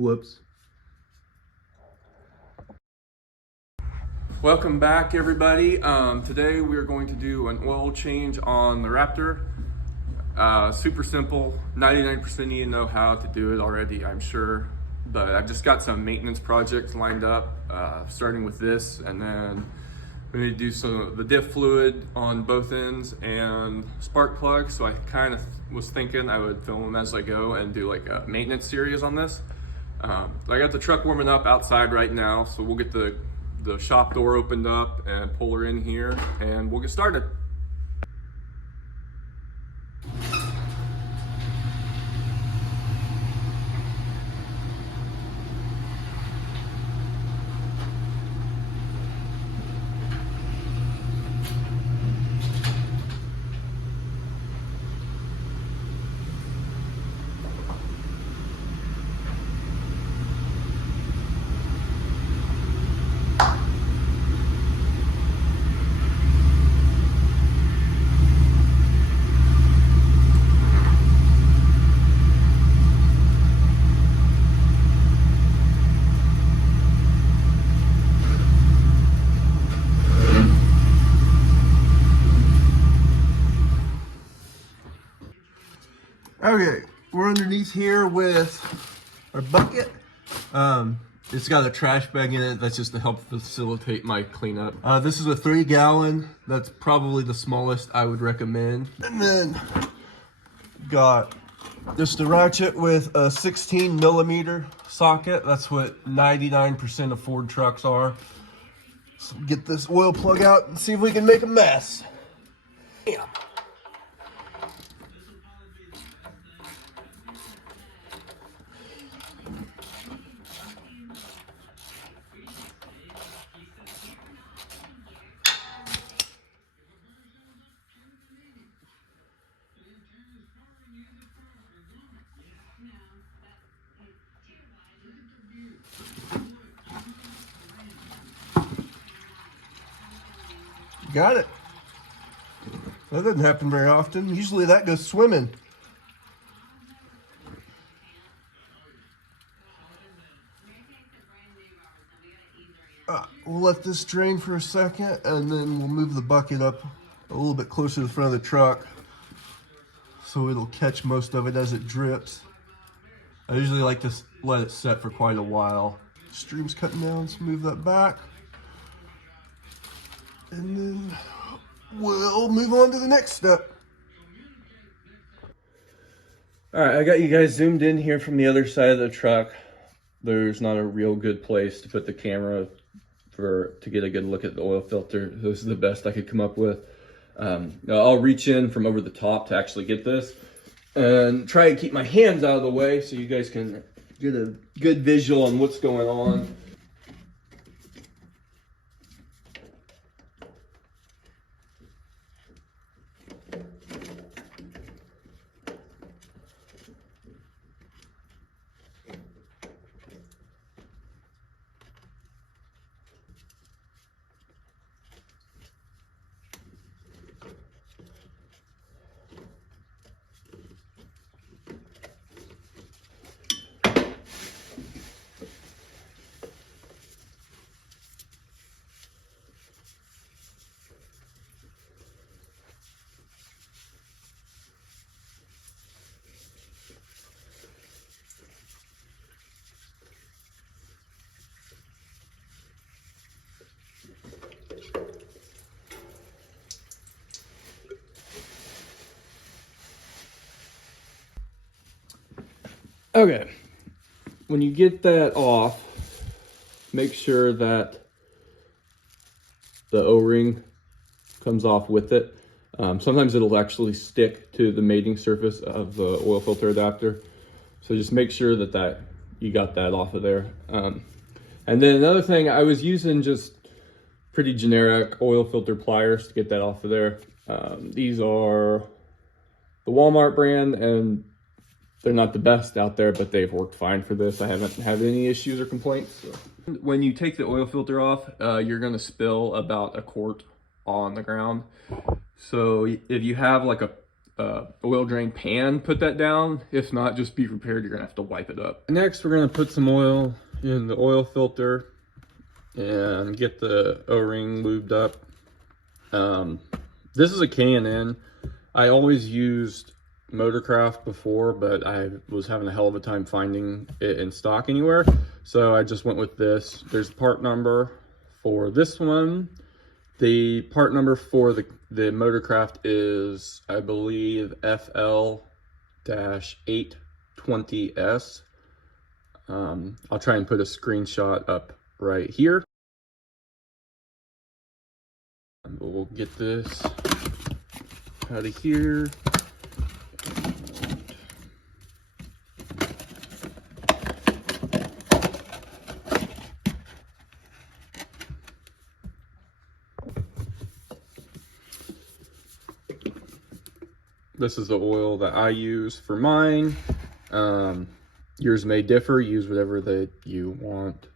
Whoops. Welcome back, everybody. Today we are going to do an oil change on the Raptor. Super simple. 99% of you know how to do it already, I'm sure. But I've just got some maintenance projects lined up, starting with this, and then we need to do some of the diff fluid on both ends and spark plug. So I kind of was thinking I would film them as I go and do like a maintenance series on this. I got the truck warming up outside right now, so we'll get the shop door opened up and pull her in here and we'll get started. Okay, we're underneath here with our bucket. It's got a trash bag in it. That's just to help facilitate my cleanup. This is a 3-gallon. That's probably the smallest I would recommend. And then got just a ratchet with a 16mm socket. That's what 99% of Ford trucks are. So get this oil plug out and see if we can make a mess. Bam. Got it. That doesn't happen very often. Usually that goes swimming. We'll let this drain for a second and then we'll move the bucket up a little bit closer to the front of the truck so it'll catch most of it as it drips. I usually like to let it set for quite a while. Stream's cutting down, so move that back. And then we'll move on to the next step. All right, I got you guys zoomed in here from the other side of the truck. There's not a real good place to put the camera to get a good look at the oil filter. This is the best I could come up with. I'll reach in from over the top to actually get this and try and keep my hands out of the way so you guys can get a good visual on what's going on. Okay, when you get that off, make sure that the O-ring comes off with it. Sometimes it'll actually stick to the mating surface of the oil filter adapter. So just make sure that you got that off of there. And then another thing, I was using just pretty generic oil filter pliers to get that off of there. These are the Walmart brand, and they're not the best out there, but they've worked fine for this. I haven't had any issues or complaints. So. When you take the oil filter off, you're gonna spill about a quart on the ground. So if you have like a oil drain pan put that down. If not, just be prepared, you're gonna have to wipe it up. Next, we're gonna put some oil in the oil filter and get the O-ring lubed up. This is a K&N. I always used Motorcraft before, but I was having a hell of a time finding it in stock anywhere. So I just went with this. There's a part number for this one. The part number for the Motorcraft is, I believe, FL-820S. I'll try and put a screenshot up right here. We'll get this out of here. This is the oil that I use for mine. Yours may differ. Use whatever that you want.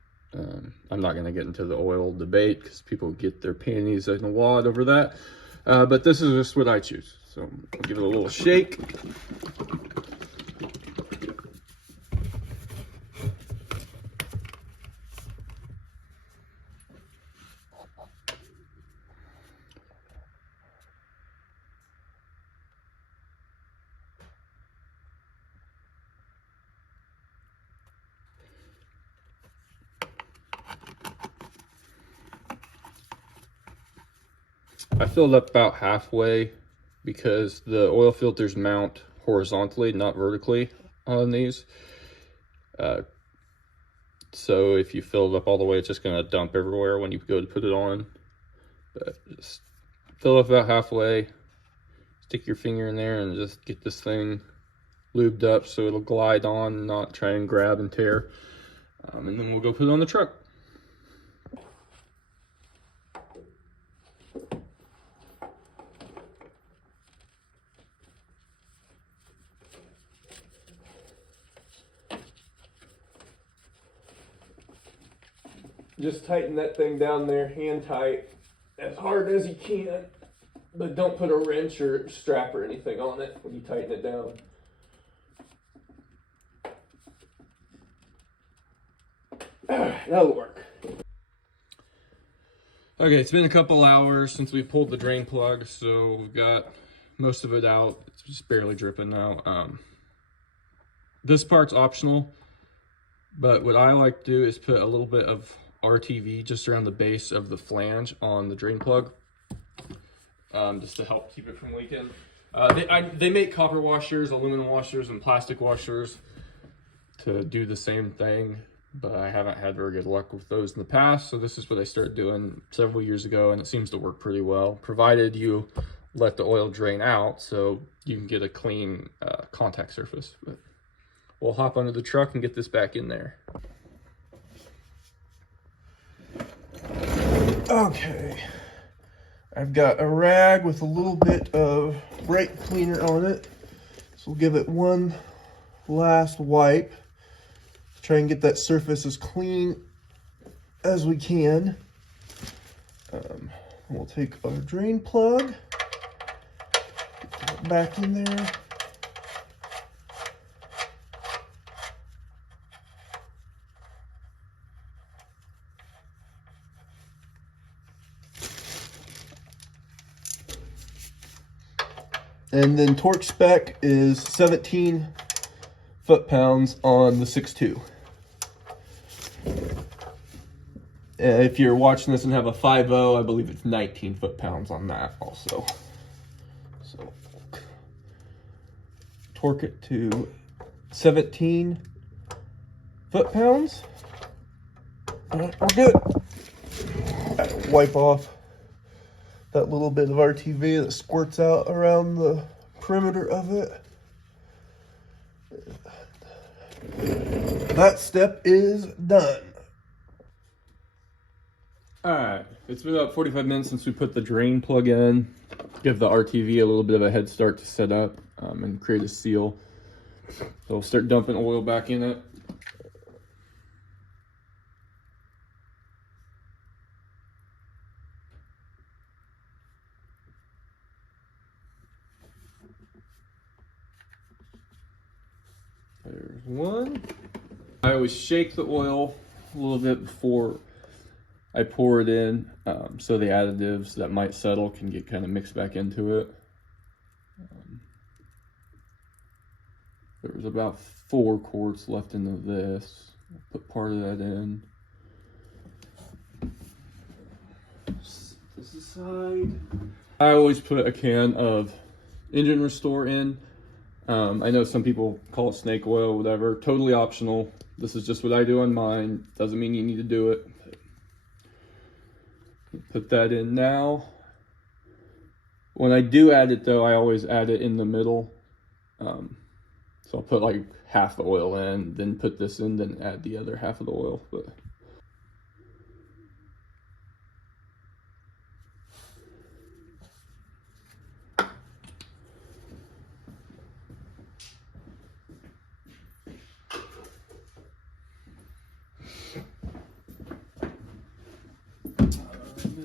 I'm not going to get into the oil debate because people get their panties in a wad over that. But this is just what I choose. So I'll give it a little shake. I filled up about halfway because the oil filters mount horizontally, not vertically on these. So if you fill it up all the way, it's just going to dump everywhere when you go to put it on. But just fill up about halfway, stick your finger in there and just get this thing lubed up so it'll glide on, not try and grab and tear. And then we'll go put it on the truck. Just tighten that thing down there, hand tight, as hard as you can. But don't put a wrench or strap or anything on it when you tighten it down. That'll work. Okay, it's been a couple hours since we pulled the drain plug, so we've got most of it out. It's just barely dripping now. This part's optional, but what I like to do is put a little bit of RTV just around the base of the flange on the drain plug, just to help keep it from leaking. They make copper washers, aluminum washers, and plastic washers to do the same thing, but I haven't had very good luck with those in the past, so this is what I started doing several years ago, and it seems to work pretty well, provided you let the oil drain out so you can get a clean contact surface. But we'll hop under the truck and get this back in there. Okay, I've got a rag with a little bit of brake cleaner on it, so we'll give it one last wipe. Try and get that surface as clean as we can. We'll take our drain plug, get that back in there. And then torque spec is 17 foot-pounds on the 6.2. If you're watching this and have a 5.0, I believe it's 19 foot-pounds on that also. So torque it to 17 foot-pounds. We're good. Wipe off that little bit of RTV that squirts out around the perimeter of it. That step is done. Alright, it's been about 45 minutes since we put the drain plug in. Give the RTV a little bit of a head start to set up and create a seal. So we'll start dumping oil back in it. one. I always shake the oil a little bit before I pour it in, so the additives that might settle can get kind of mixed back into it. There was about 4 quarts left into this. I'll put part of that in. Set this aside. I always put a can of engine restore in. I know some people call it snake oil, whatever. Totally optional. This is just what I do on mine. Doesn't mean you need to do it. Put that in now. When I do add it though, I always add it in the middle. So I'll put like half the oil in, then put this in, then add the other half of the oil. But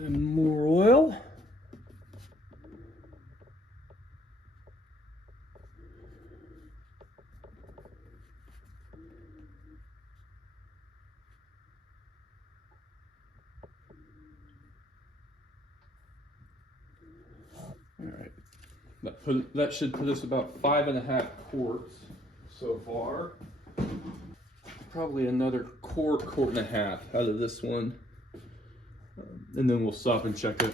and more oil. All right, that should put us about 5.5 quarts so far. Probably another quart and a half out of this one, and then we'll stop and check it.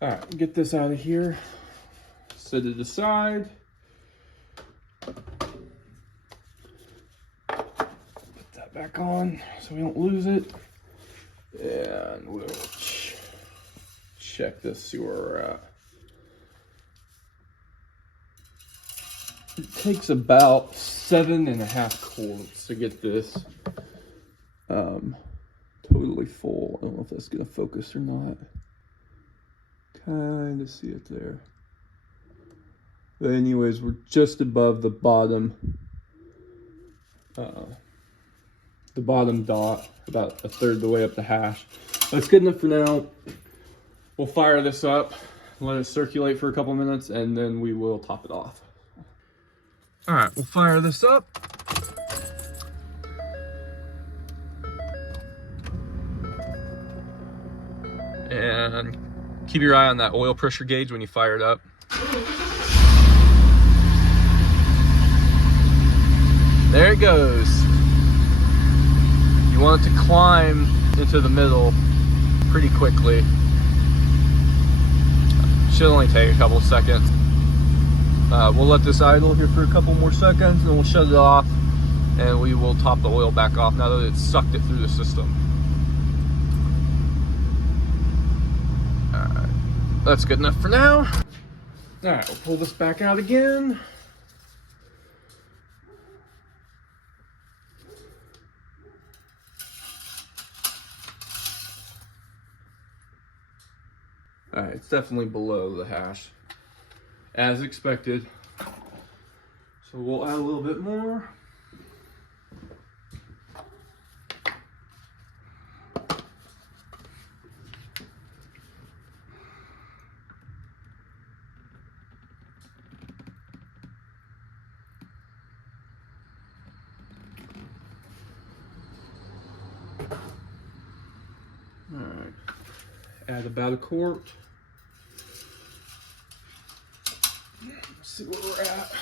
All right, get this out of here, set it aside. Put that back on so we don't lose it. And we'll check this, see where we're at. It takes about 7.5 quarts to get this totally full. I don't know if that's gonna focus or not. Kind of see it there. But anyways, we're just above the bottom dot, about 1/3 of the way up the hash. That's good enough for now. We'll fire this up, let it circulate for a couple minutes, and then we will top it off. All right, we'll fire this up. And keep your eye on that oil pressure gauge when you fire it up. There it goes. You want it to climb into the middle pretty quickly. Should only take a couple seconds. We'll let this idle here for a couple more seconds, and we'll shut it off, and we will top the oil back off now that it's sucked it through the system. Alright, that's good enough for now. Alright, we'll pull this back out again. Alright, it's definitely below the hash, as expected. So we'll add a little bit more. Alright, add about 1 quart. Let's see where we're at.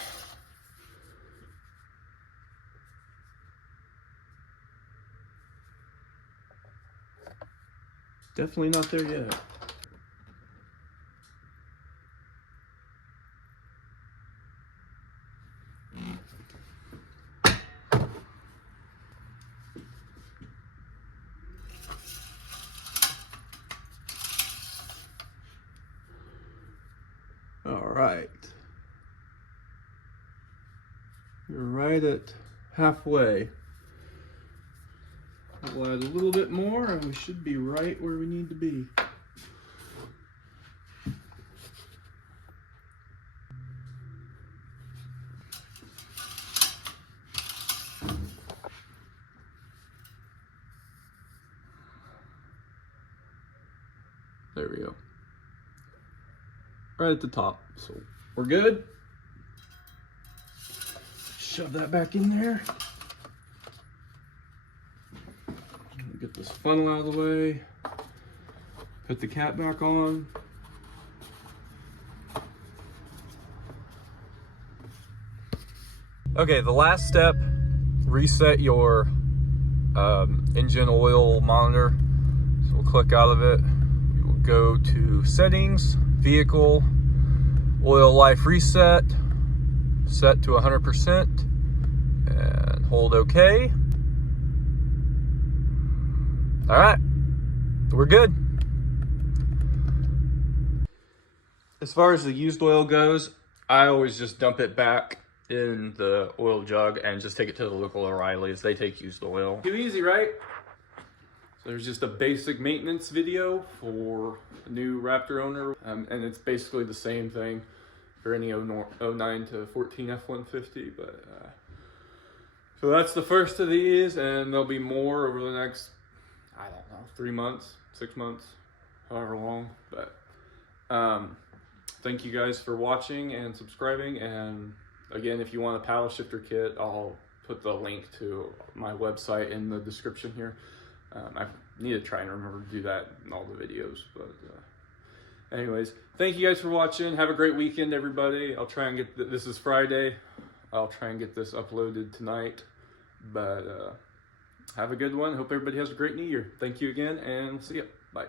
Definitely not there yet. All right. You're right at halfway. We'll add a little bit more and we should be right where we need to be. There we go. Right at the top. So we're good. Shove that back in there. Get this funnel out of the way. Put the cap back on. Okay, the last step, reset your engine oil monitor. So we'll click out of it. We will go to settings, vehicle, oil life reset, set to 100%, and hold OK. All right, we're good. As far as the used oil goes, I always just dump it back in the oil jug and just take it to the local O'Reilly's. They take used oil. Too easy, right? So there's just a basic maintenance video for a new Raptor owner. And it's basically the same thing for any 09 to 14 F-150. But so that's the first of these, and there'll be more over the next, I don't know, 3 months, 6 months, however long. But thank you guys for watching and subscribing. And again, if you want a paddle shifter kit, I'll put the link to my website in the description here. I need to try and remember to do that in all the videos. But anyways, thank you guys for watching. Have a great weekend, everybody. I'll try and get, this is Friday. I'll try and get this uploaded tonight. But have a good one. Hope everybody has a great New Year. Thank you again, and see ya. Bye.